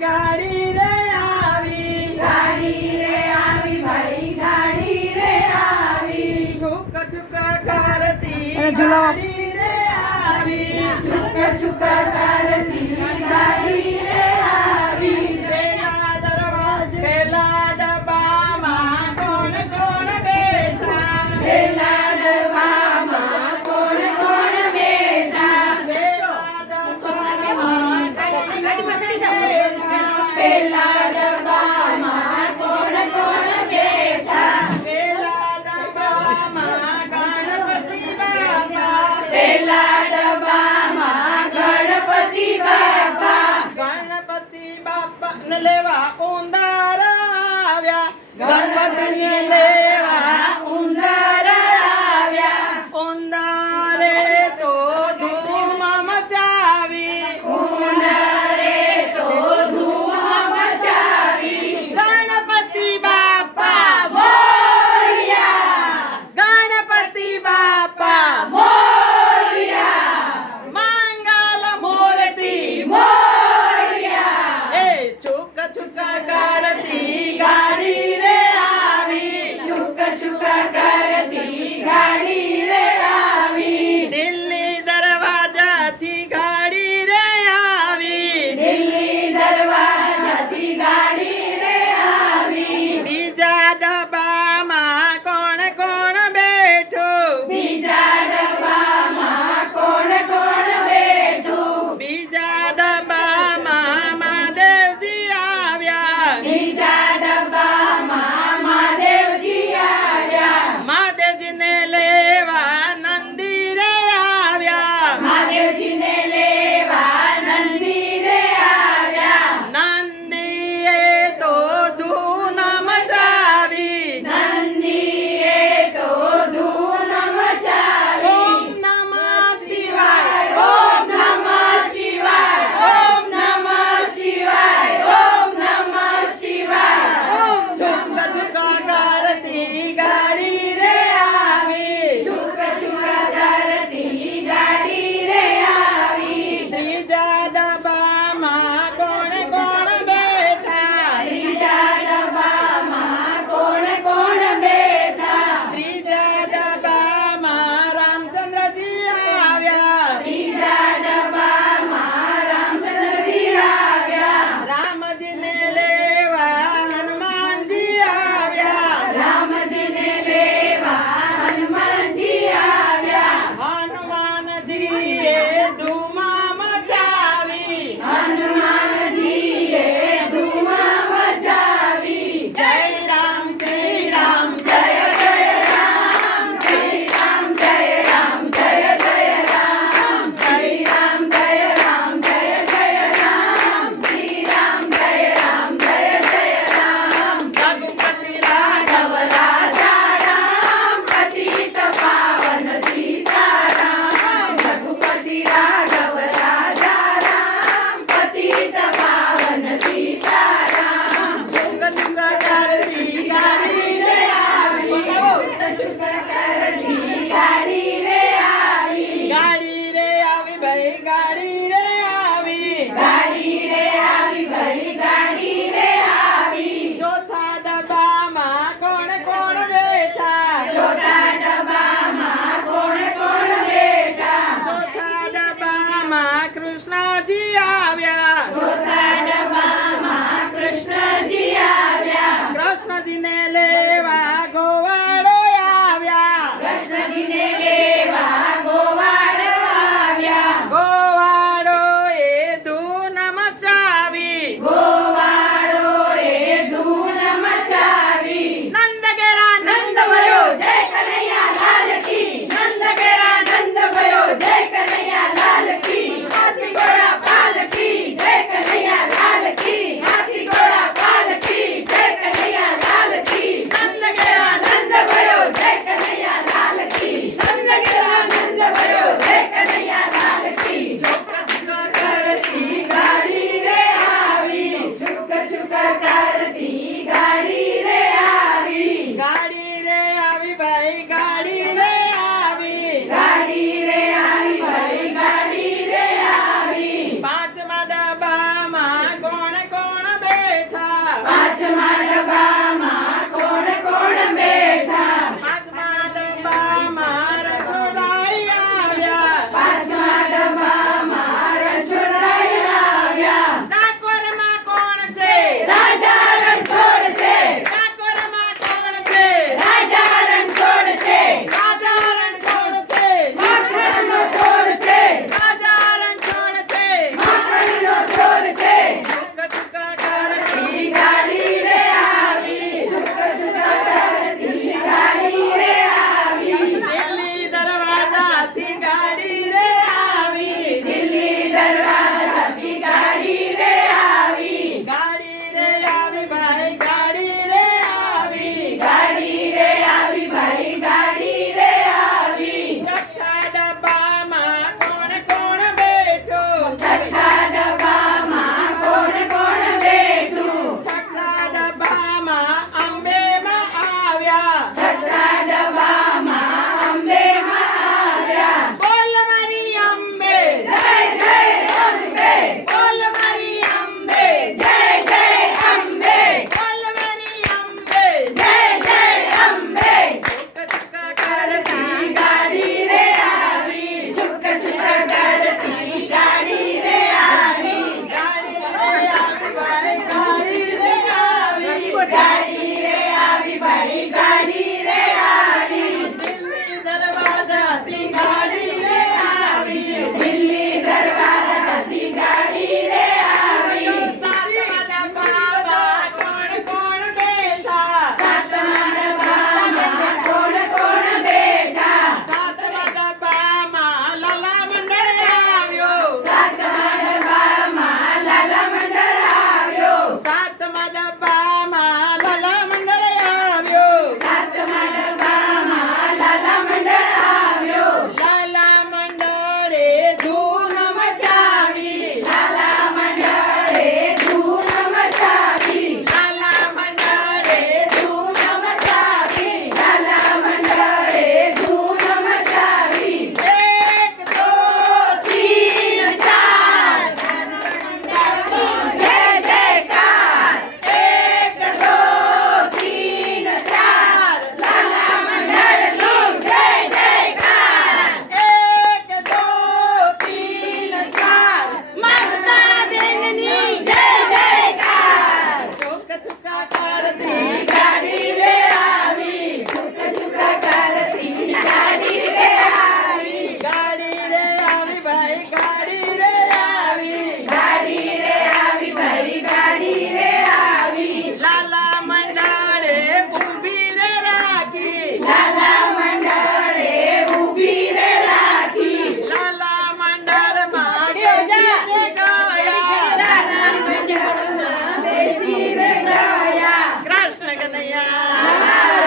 गाड़ी रे आवी। गाड़ी रे आवी भाई गाड़ी रे आवी। झुका झुका करती गाड़ी रे आवी। झुका झुका करती લેવા ઉંદર આવ્યા. Ganpati gotta be.